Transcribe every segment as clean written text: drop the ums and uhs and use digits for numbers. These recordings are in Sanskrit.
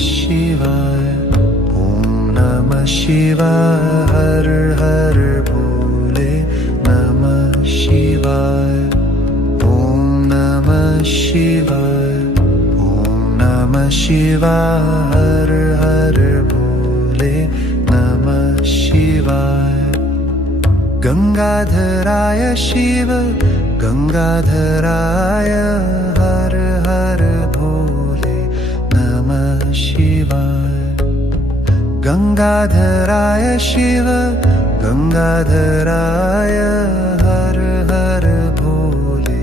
शिवाय ॐ नमः शिवाय हर हर भोले नमः शिवाय ॐ नमः शिवाय ॐ नमः शिवाय हर हर भोले नमः शिवाय गंगाधराय शिव गंगाधराय हर हर भोले नमः शिवाय गंगाधराय शिव गंगाधराय हर हर भोले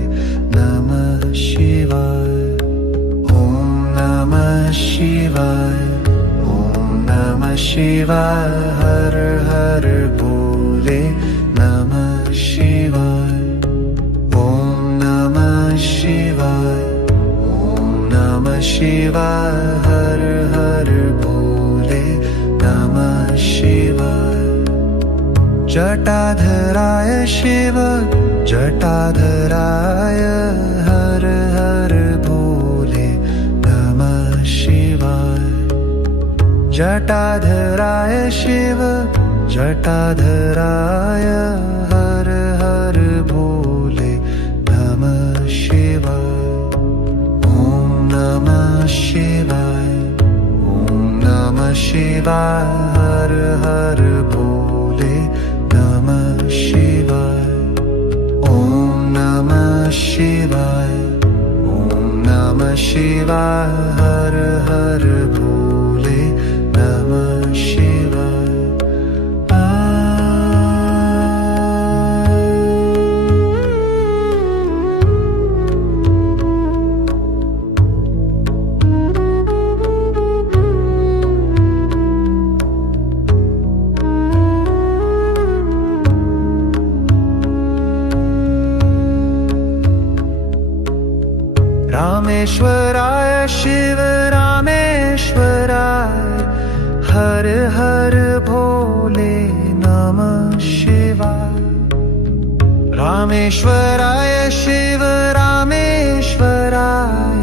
नमः शिवाय ॐ नमः शिवाय ॐ नमः शिवाय हर हर भोले नमः शिवाय ॐ नमः शिवाय ॐ नमः शिवाय हर हर भोले नमः शिवाय जटाधराय शिव जटाधराय हर हर भोले नमः शिवाय जटाधराय शिव जटाधराय हर हर भोले नमः शिवाय ॐ नमः शिवाय ॐ नमः शिवाय हर हर भोले नमः शिवाय ॐ नमः शिवाय ॐ नमः शिवाय हर हर भोले नमः शिवाय रामेश्वराय शिव रामेश्वराय हर हर भोले नमः शिवाय रामेश्वराय शिव रामेश्वराय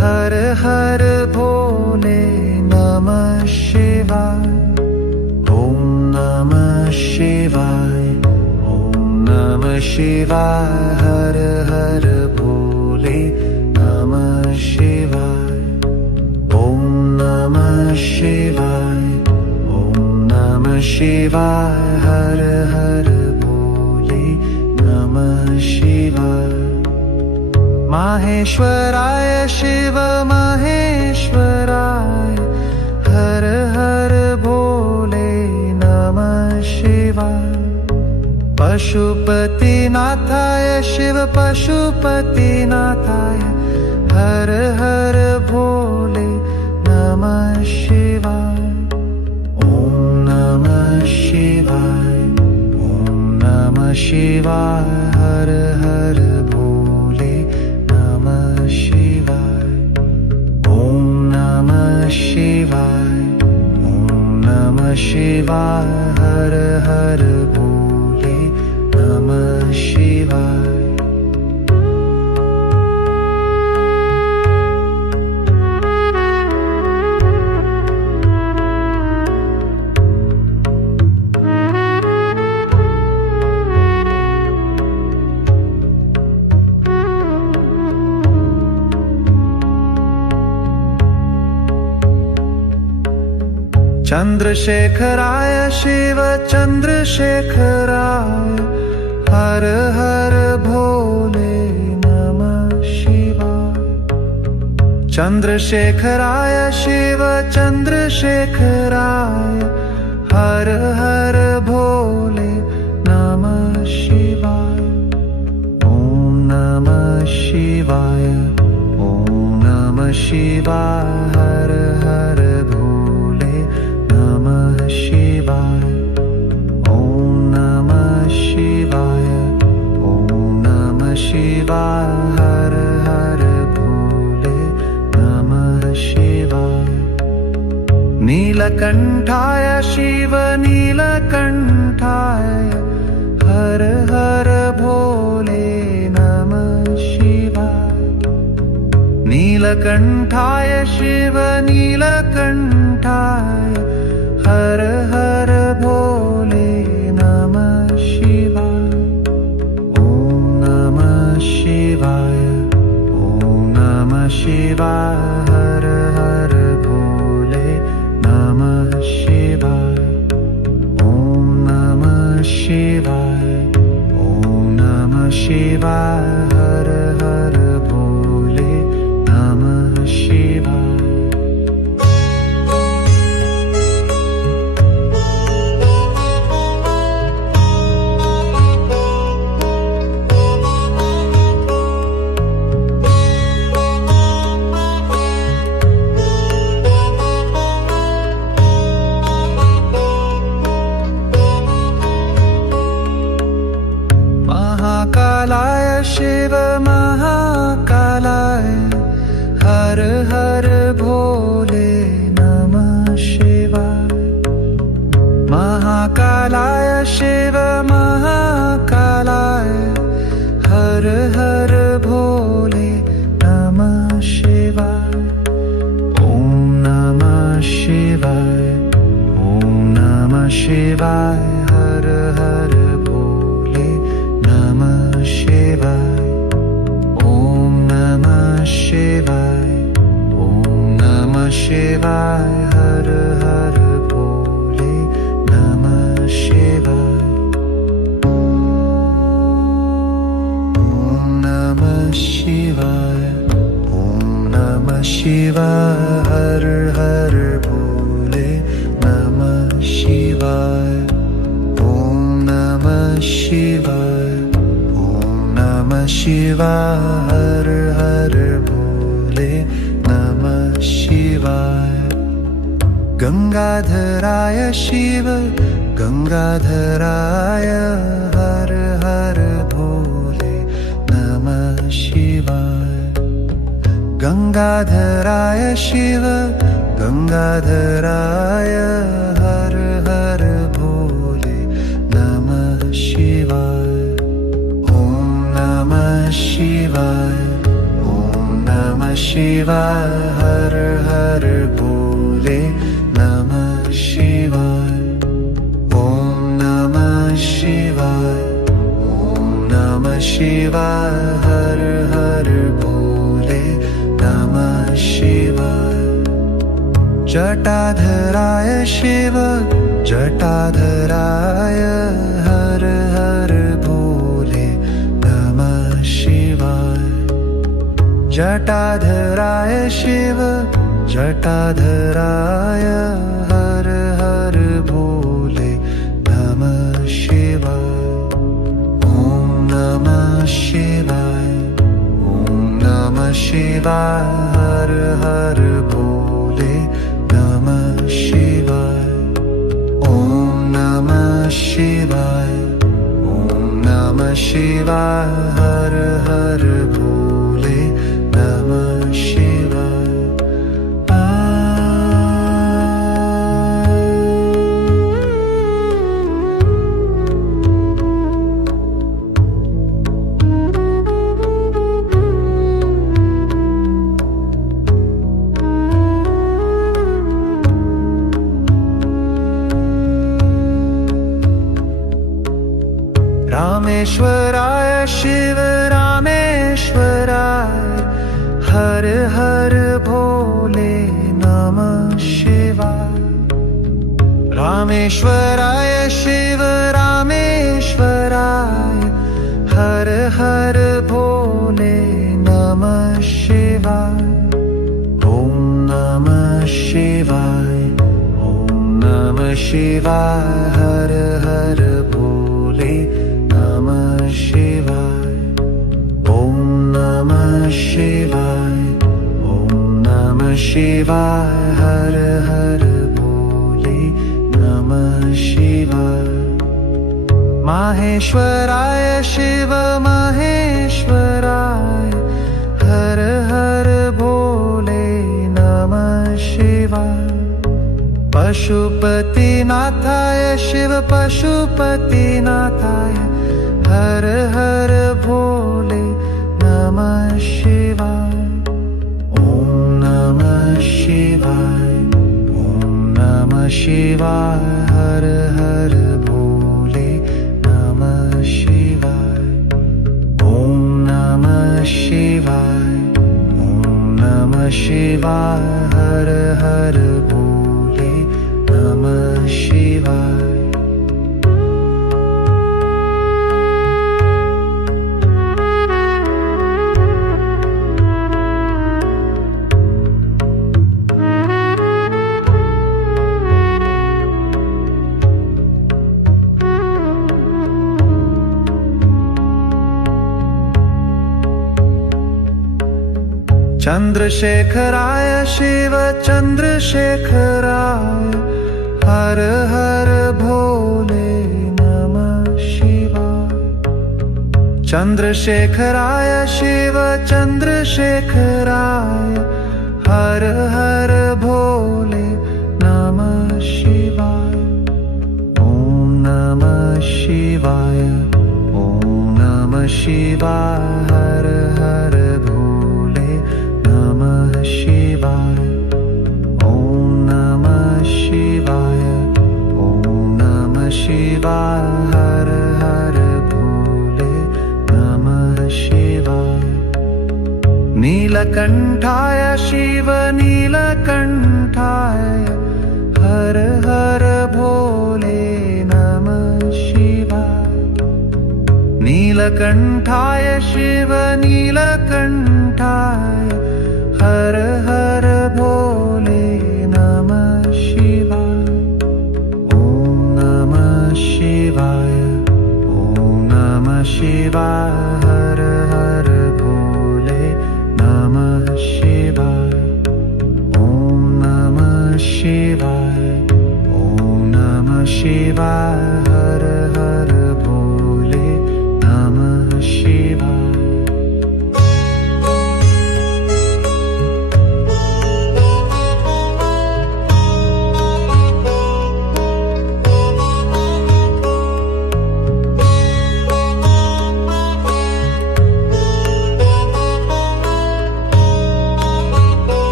हर हर भोले नमः शिवाय ॐ नमः शिवाय ॐ नमः शिवाय हर हर भोले नमः शिवाय ॐ नमः शिवाय ॐ नमः शिवाय हर हर भोले नमः शिवाय माहेश्वराय शिव माहेश्वराय हर हर भोले नमः शिवाय पशुपतिनाथाय शिव पशुपतिनाथाय हर हर भोले नमः शिवाय ॐ नमः शिवाय ॐ नमः शिवाय हर हर भोले नमः शिवाय ॐ नमः शिवाय ॐ नमः शिवाय हर हर भोले नमः शिवाय चंद्रशेखराय शिव चंद्रशेखराय हर हर भोले नमः शिवाय चंद्रशेखराय शिव चंद्रशेखराय हर हर भोले नमः शिवाय ॐ नमः शिवाय ॐ नमः शिवाय हर हर भोले नमः शिवाय ॐ नमः शिवाय ॐ नमः शिवाय हर हर भोले नमः शिवाय नीलकंठाय शिव नीलकंठाय हर हर भोले नमः शिवाय नीलकण्ठाय शिव नीलकण्ठाय हर हर भोले नमः शिवाय। ॐ नमः शिवाय ॐ नमः शिवाय हर हर भोले नमः शिवाय। ॐ नमः शिवाय ॐ नमः शिवाय हर हर भोले नमः शिवाय। महाकालाय शिव महाकालाय हर हर भोले नमः शिवाय। महाकालाय शिव महाकालाय हर हर भोले नमः शिवाय। ॐ नमः शिवाय ॐ नमः शिवाय हर हर भोले नमः शिवाय। ॐ नमः शिवाय ॐ नमः शिवाय हर हर भोले नमः शिवाय। ॐ नमः शिवाय ॐ नमः शिवाय हर हर भोले नमः शिवाय। ॐ नमः शिवाय ॐ नमः शिवाय हर हर भोले नमः शिवाय। गंगाधराय शिव गंगाधराय हर हर भोले नमः शिवाय। गंगाधराय शिव गंगाधराय हर हर भोले नमः शिवाय। ॐ नमः शिवाय ॐ नमः शिवाय हर हर भोले नमः शिवाय। ॐ नमः शिवाय ॐ नमः शिवाय हर हर भोले नमः शिवाय। जटाधराय शिव जटाधराय हर हर भोले नमः शिवाय। जटाधराय शिव जटाधराय हर हर भोले नमः शिवाय। ॐ नमः शिवाय ॐ नमः शिवाय हर हर भोले नमः शिवाय। ॐ नमः शिवाय ॐ नमः शिवाय हर हर भोले नमः शिवाय। रामेश्वराय शिव रामेश्वराय हर हर भोले नमः शिवाय। रामेश्वराय शिव रामेश्वराय हर हर भोले नमः शिवाय। ॐ नमः शिवाय ॐ नमः शिवाय हर हर भोले नमः शिवाय। ॐ नमः शिवाय ॐ नमः शिवाय हर हर भोले नमः शिवाय। माहेश्वराय शिव माहेश्वराय हर हर भोले नमः शिवाय। पशुपतिनाथाय शिव पशुपतिनाथाय हर हर भोले नमः शिवाय। शिवाय हर हर भोले नमः शिवाय ओम नमः शिवाय ओम नमः शिवाय हर हर भोले नमः शिवाय चंद्रशेखराय शिव चंद्रशेखराय हर हर भोले नमः शिवाय चंद्रशेखराय शिव चंद्रशेखराय हर हर भोले नमः शिवाय ओम नमः शिवाय ओम नमः शिवाय हर हर भोले नमः शिवाय ओम नमः शिवाय ओम नमः शिवाय हर हर भोले नमः शिवाय नीलकंठाय शिव नीलकंठाय हर हर भोले नमः शिवाय नीलकंठाय शिव नीलकंठाय हर हर भोले नमः शिवाय ओम नमः शिवाय ओम नमः शिवाय हर हर भोले नमः शिवाय ओम नमः शिवाय ओम नमः शिवाय हर हर भोले नमः शिवाय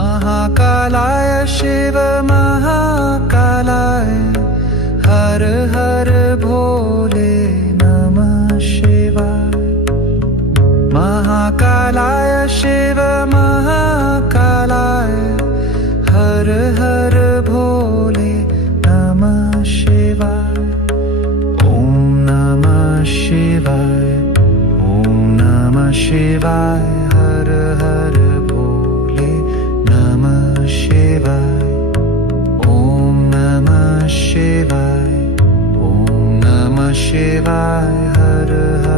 महाकालाय शिव महाकालाय हर हर भोले नमः शिवाय महाकालाय शिव महाकालाय हर हर भोले नमः शिवाय ओम नमः शिवाय ओम नमः शिवाय हर हर भोले नमः शिवाय ओम नमः शिवाय ओम नमः शिवाय हर हर